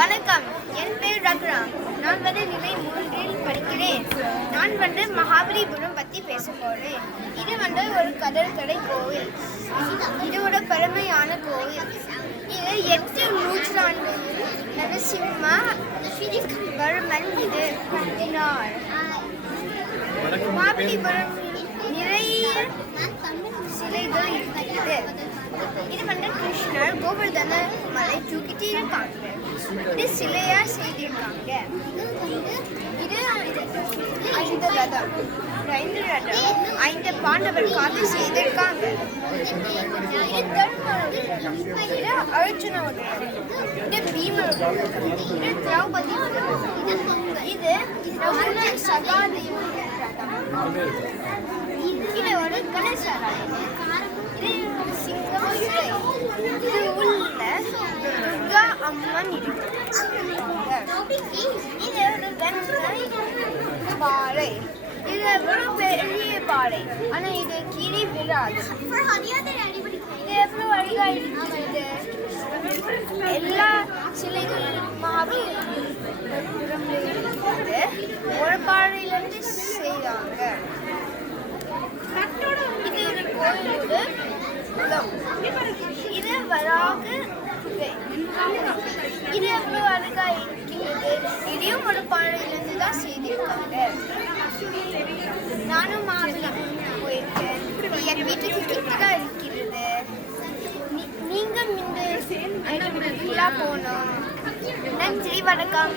வணக்கம், என் பேர் ரகுராம். நான் நிலை 3இல் படிக்கிறேன். நான் மகாபலிபுரம் பற்றி பேச போகிறேன். இது ஒரு கடற்கரை கோவில். இது ஒரு பழமையான கோவில். இது 8 நூற்றாண்டில் நரசிம்ம வர்மன் இது கட்டினார். மகாபலிபுரம் நிறைய சிலைகள் இருக்கிறது. இது கிருஷ்ணர் கோவர்தன மலை தூக்கிட்டு இருக்காங்க. இது சிலையா செய்திருக்காங்க. இது 5 ரதம் 5 பாண்டவர் காத்து செய்திருக்காங்க. இது தர்மருடைய ரதம். இது அர்ஜுனோட ரதம். இது பீமருடைய ரதம். இது திரௌபதி இது சகாதேவியுடைய ரதம். இது ஒரு கணேசராயன். இது சிங்கம் சிலை. இது உள்ள துர்கா அம்மன் இது ஒரு வெண்ணெய் பாறை. இது ஒரு பெரிய பாறை, ஆனா இது கீழே விழாது. இது எவ்வளவு அழகா இருக்கிறது. எல்லா சிலைகளும் மகாபலிபுரம்ல இருக்கிறது. ஒரு பாறையிலிருந்து செய்றாங்க. இது ஒரு கோயிலோட குளம். இது வராக குகை. இது எவ்வளவு அழகா இருக்கிறது. இதையும் ஒரு பாறையிலிருந்து தான் செய்திருக்காங்க. நானும் மகாபலிபுரம் போயிருக்கேன். என் வீட்டுக்கு கிட்டதான் இருக்கிறது. நீங்க இந்த போனோம். நன்றி, வணக்கம்.